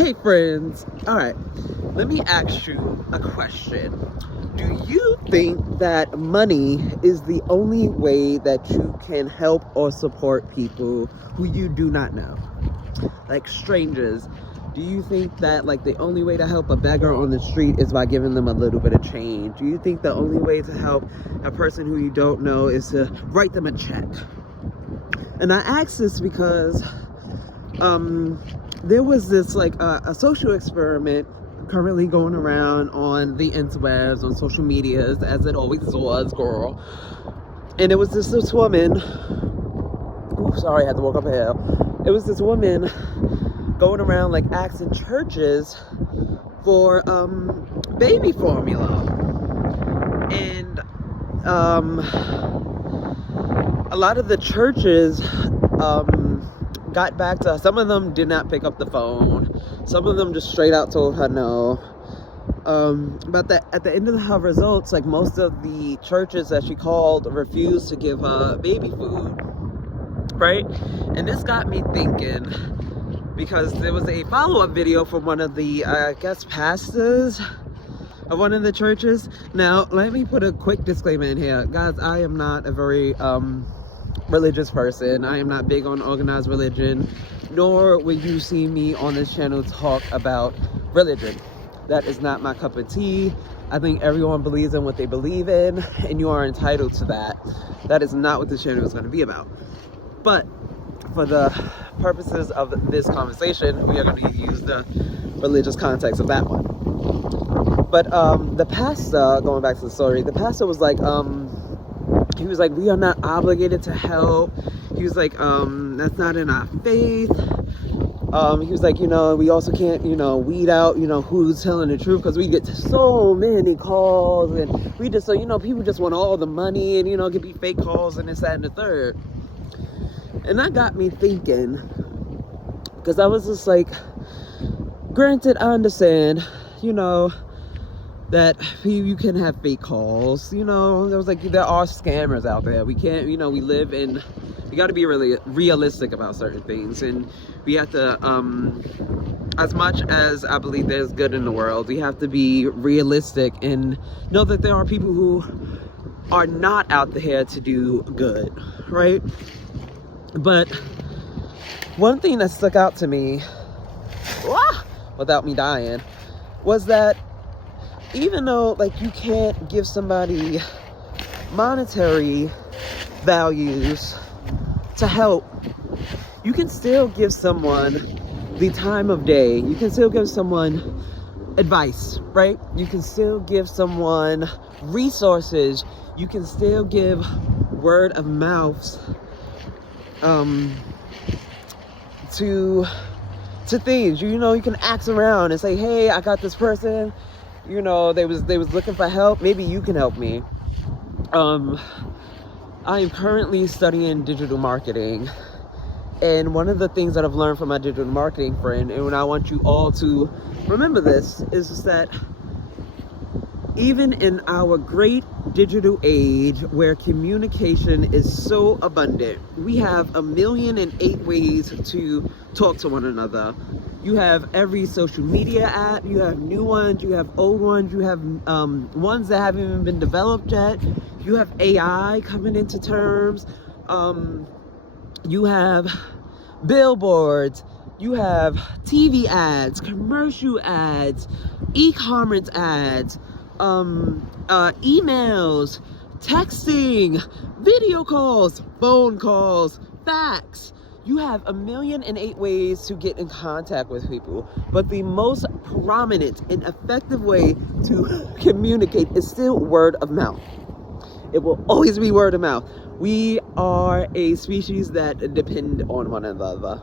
Hey friends, alright, let me ask you a question. Do you think that money is the only way that you can help or support people who you do not know? Like strangers. Do you think that like the only way to help a beggar on the street is by giving them a little bit of change? Do you think the only way to help a person who you don't know is to write them a check? And I ask this because there was this like a social experiment currently going around on the interwebs, on social medias, as it always was, girl. And it was this woman. Ooh, sorry, I had to walk up a hill. It was this woman going around like asking churches for baby formula, and a lot of the churches got back to her. Some of them did not pick up the phone. Some of them just straight out told her no. But at the end of her results, like most of the churches that she called refused to give her baby food, right? And this got me thinking, because there was a follow-up video from one of the, I guess, pastors of one of the churches. Now, let me put a quick disclaimer in here. Guys, I am not a very religious person. I am not big on organized religion, nor will you see me on this channel talk about religion. That is not my cup of tea. I think everyone believes in what they believe in, and you are entitled to that. That is not what this channel is going to be about. But for the purposes of this conversation, we are going to use the religious context of that one. But the pastor, going back to the story, the pastor was like, he was like, we are not obligated to help. He was like, that's not in our faith. He was like, we also can't, weed out, who's telling the truth, because we get so many calls, and we just, people just want all the money, and, it could be fake calls, and this, that, and the third. And that got me thinking, because I was just like, granted, I understand, that you can have fake calls, there was like, there are scammers out there. We can't, we live in, we got to be really realistic about certain things, and we have to, as much as I believe there's good in the world, we have to be realistic and know that there are people who are not out there to do good, right? But one thing that stuck out to me, without me dying, was that even though like you can't give somebody monetary values to help, you can still give someone the time of day. You can still give someone advice, right? You can still give someone resources. You can still give word of mouths to things. You can ask around and say, hey, I got this person, they was looking for help, maybe you can help me. I am currently studying digital marketing, and one of the things that I've learned from my digital marketing friend, and I want you all to remember this, is that even in our great digital age where communication is so abundant, we have 1,000,008 ways to talk to one another. You have every social media app, you have new ones, you have old ones, you have ones that haven't even been developed yet. You have AI coming into terms. You have billboards, you have TV ads, commercial ads, e-commerce ads, emails, texting, video calls, phone calls, fax. You have 1,000,008 ways to get in contact with people, but the most prominent and effective way to communicate is still word of mouth. It will always be word of mouth. We are a species that depend on one another.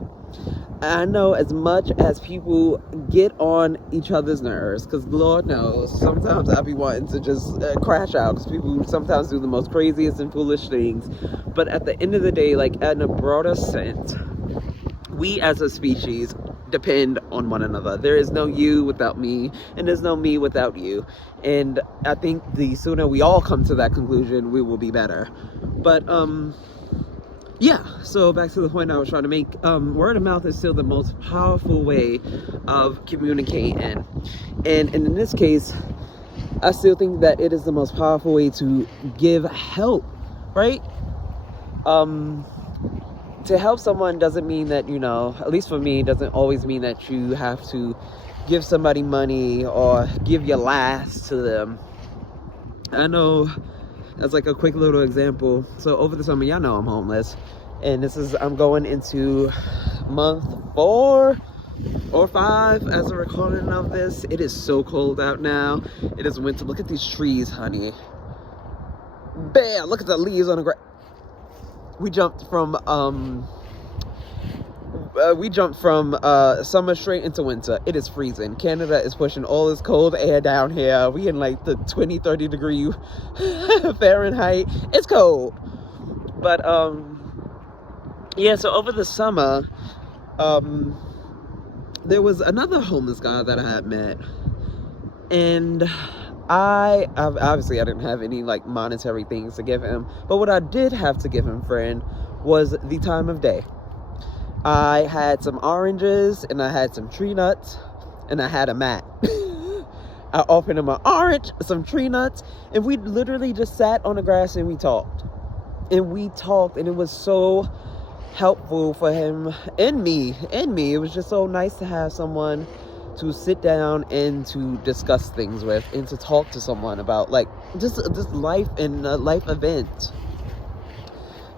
I know as much as people get on each other's nerves, because Lord knows, sometimes I be wanting to just crash out, because people sometimes do the most craziest and foolish things. But at the end of the day, like in a broader sense, we as a species depend on one another. There is no you without me, and there's no me without you. And I think the sooner we all come to that conclusion, we will be better. But yeah, so back to the point I was trying to make. Word of mouth is still the most powerful way of communicating, and in this case, I still think that it is the most powerful way to give help, right? To help someone doesn't mean that, at least for me, doesn't always mean that you have to give somebody money or give your last to them. I know, as like a quick little example, so over the summer, y'all know I'm homeless, and I'm going into month 4 or 5 as a recording of this. It is so cold out now. It is winter. Look at these trees, honey. Bam! Look at the leaves on the ground. We jumped from summer straight into winter. It is freezing. Canada is pushing all this cold air down here. We in like the 20-30 degree Fahrenheit. It's cold. But yeah, so over the summer, there was another homeless guy that I had met, and I obviously I didn't have any like monetary things to give him, but what I did have to give him, friend, was the time of day. I had some oranges, and I had some tree nuts, and I had a mat. I offered him an orange, some tree nuts, and we literally just sat on the grass and we talked. And it was so helpful for him and me. It was just so nice to have someone to sit down and to discuss things with, and to talk to someone about like just life and life event.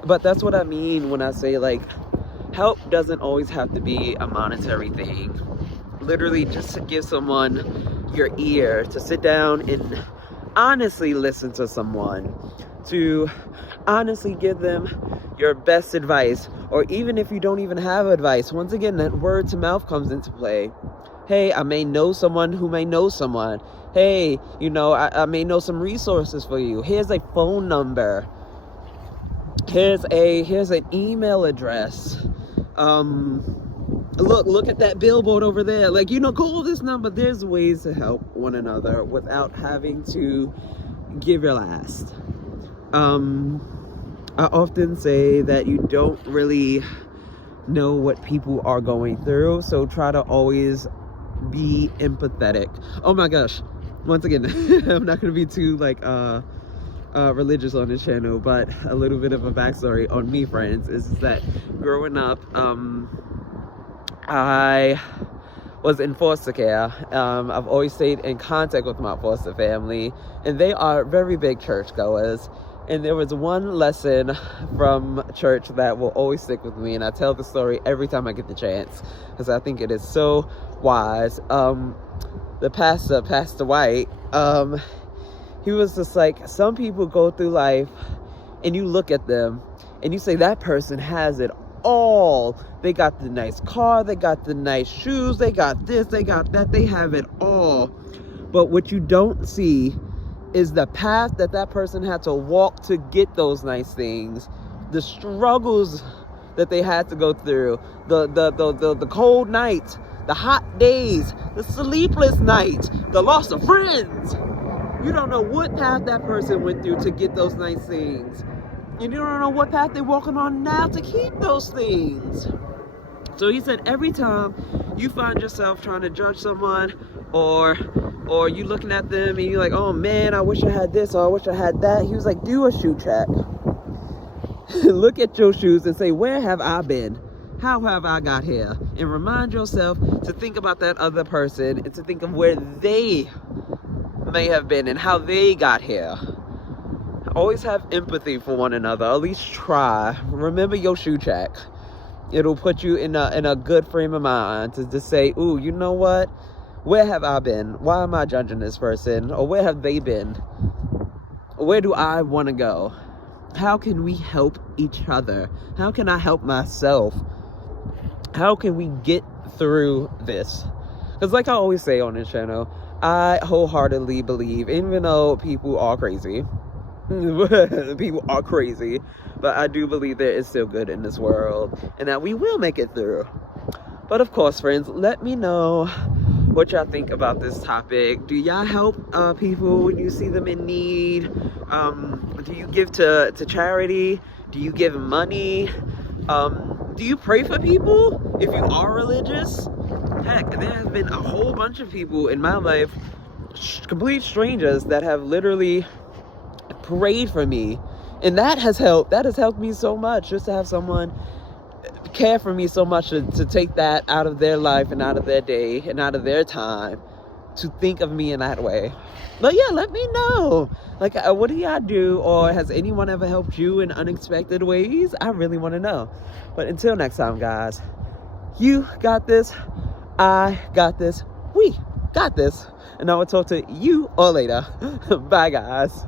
But that's what I mean when I say like help doesn't always have to be a monetary thing. Literally just to give someone your ear, to sit down and honestly listen to someone, to honestly give them your best advice, or even if you don't even have advice, once again that word to mouth comes into play. Hey, I may know someone who may know someone. Hey, I may know some resources for you. Here's a phone number. Here's an email address. Look at that billboard over there. Like, call this number. There's ways to help one another without having to give your last. I often say that you don't really know what people are going through, so try to always be empathetic. Oh my gosh, once again, I'm not going to be too like religious on this channel, but a little bit of a backstory on me, friends, is that growing up, I was in foster care. I've always stayed in contact with my foster family, and they are very big churchgoers. And there was one lesson from church that will always stick with me, and I tell the story every time I get the chance, because I think it is so wise. The Pastor White, he was just like, some people go through life, and you look at them, and you say, that person has it all. They got the nice car, they got the nice shoes, they got this, they got that, they have it all. But what you don't see is the path that person had to walk to get those nice things, the struggles that they had to go through, the cold nights, the hot days, the sleepless nights, the loss of friends. You don't know what path that person went through to get those nice things, and you don't know what path they're walking on now to keep those things. So he said, every time you find yourself trying to judge someone, or you looking at them and you're like, oh man, I wish I had this, or I wish I had that, he was like, do a shoe check. Look at your shoes and say, where have I been? How have I got here? And remind yourself to think about that other person, and to think of where they may have been and how they got here. Always have empathy for one another. At least try. Remember your shoe check. It'll put you in a good frame of mind to just say, ooh, you know what? Where have I been? Why am I judging this person? Or where have they been? Where do I want to go? How can we help each other? How can I help myself? How can we get through this? Because like I always say on this channel, I wholeheartedly believe, even though people are crazy, but I do believe there is still good in this world, and that we will make it through. But of course, friends, let me know what y'all think about this topic. Do y'all help people when you see them in need? Do you give to charity? Do you give money? Do you pray for people if you are religious? Heck, there have been a whole bunch of people in my life, complete strangers, that have literally prayed for me, and that has helped me so much, just to have someone care for me so much to take that out of their life and out of their day and out of their time to think of me in that way. But yeah, let me know, like, what do y'all do, or has anyone ever helped you in unexpected ways? I really want to know. But until next time, guys, you got this, I got this, we got this, and I will talk to you all later. Bye, guys.